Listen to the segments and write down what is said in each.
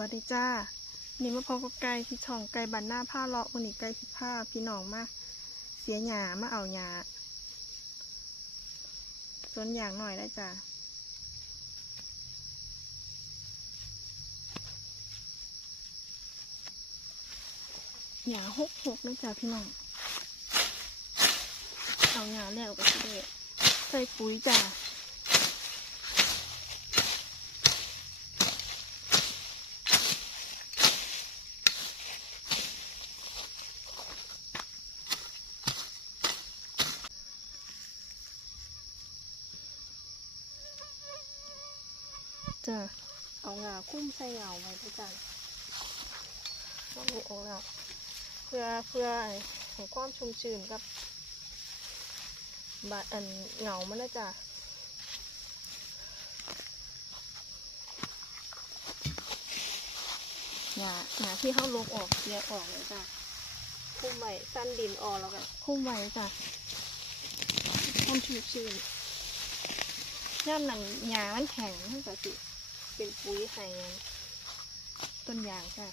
วัสดีจ้านี่มาพบกับไก่ที่ช่องไก่บันหน้าผ้าเลาะวันนี้ไก่สิผ้าพี่น้องมาเสียหยามาเอาหยาส่วนอย่างหน่อยได้จ้าหยาหกหกนะจ้าพี่น้อง เอาหยาแล้วก็สิได้ใส่ปุ๋ยจ้า จ้ะเอางาคุ้มใส่เหงาไว้ด้วยจ้ะก็มีออกแล้วเพื่อเพื่อให้ความชุ่มชื้นกับบาอันเหงามันนะจ้ะหงาหงาที่เขาลบออกแยกออกเลยจ้ะคุ้มไว้สั้นดินออกแล้วก็คุ้มไว้จ้ะความชุ่มชื้นย่ำนั้นหญ้ามันแข็งมันก็สิ เป็นปุ๋ยให้ต้นยางค่ะ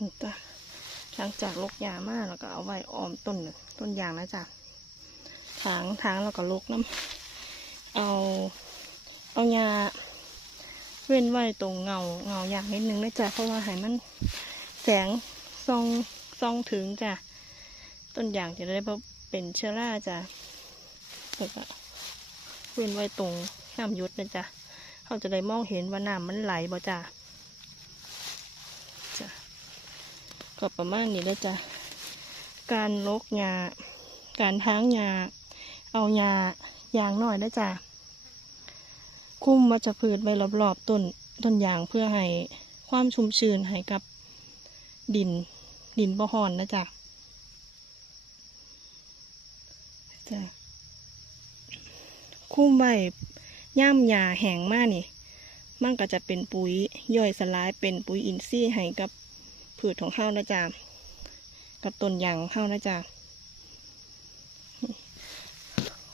นี่จ้ะหลังจากลกยามาแล้วก็เอาไว้ออมต้นต้นยางนะจ๊ะถางถางแล้วก็ลกน้ำเอา เอายาเว้นไว้ตรงเงาเงายางนิดนึงนะจ๊ะเพราะว่าให้มันแสงส่องส่องถึงจ้ะต้นยางจะได้เป็นเชื้อราจ้ะแล้วก็เว้นไว้ตรงน้ำหยุดนะจ๊ะเขาจะได้มองเห็นว่าน้ำมันไหลบ่จ้ะจ้ะ ก็ประมาณนี้เลยจ้ะ การลกยาการทางยาเอายายางหน่อยนะจ๊ะคุ้มวัชพืชไว้รอบๆต้นต้นยางเพื่อให้ความชุ่มชื้นให้กับดินดินบ่ฮ้อนนะจ๊ะจ้ะคุ้มไว้ย่ำยาแห้งมากนี่ มันก็จะเป็นปุ๋ยย่อยสลายเป็นปุ๋ยอินทรีย์ให้กับ พืชของข้าวนะจ๊ะกับต้นยางข้าวนะจ๊ะ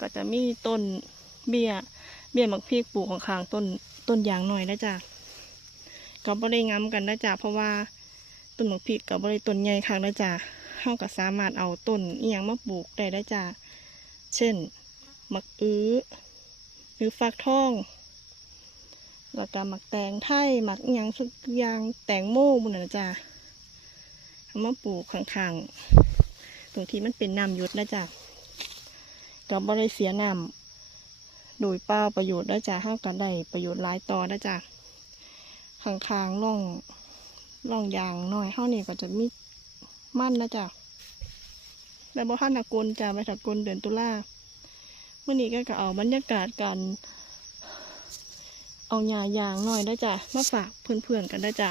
ก็จะมีต้นเบี้ย เบี้ยหมักพริกปลูกของข้างต้นต้นยางหน่อยนะจ๊ะก็บ่ได้ง้ำกันนะจ๊ะเพราะว่าต้นหมักพริกกับบ่ได้ต้นใหญ่ข้างนะจ๊ะเฮาก็สามารถเอาต้นอียงมาปลูกได้นะจ๊ะเช่นหมักอื้อหรือฟักทองแล้วก็หมักแตงไทยหมักอีหยังสักอย่างแตงโมบุนนนะจ๊ะ เอามาปลูกข้างๆ ตรงที่มันเป็นน้ำยุดนะจ๊ะก็บ่ได้เสียน้ำโดยเป้าประโยชน์ได้จ้ะห้ากันได้ประโยชน์หลายต่อได้จ้ะข้างๆร่องร่องยางน้อยเท่านี้ก็จะมีมั่นนะจ้ะแล้วบ่ท่านนักกลจ้ะไปถักกลเดือนตุลาเมื่อนี้ก็ก็เอาบรรยากาศการเอาหญ้ายางหน่อยได้จ้ะมาฝากเพื่อนๆกันได้จ้ะ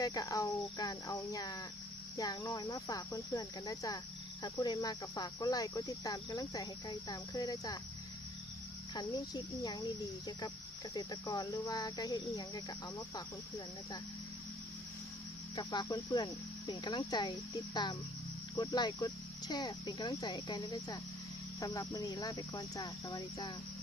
แกก็เอาการเอาหญ้ายางน้อยมาฝากเพื่อนๆกันได้จ้ะถ้าผู้ใดมากกับฝากก็ไลค์ก็ติดตามกำลังใจให้กันตามเคยได้จ้ะขันมีคลิปอีหยังดีๆเกี่ยวกับเกษตรกรหรือว่าการเฮ็ดอีหยังแกก็เอามาฝากเพื่อนๆนะจ๊ะกับฝากเพื่อนๆเป็นกำลังใจติดตามกดไลค์กดแชร์เป็นกำลังใจให้กันด้จ๊ะสำหรับมื้อนี้ลาไปก่อนจ้ะสวัสดีจ้า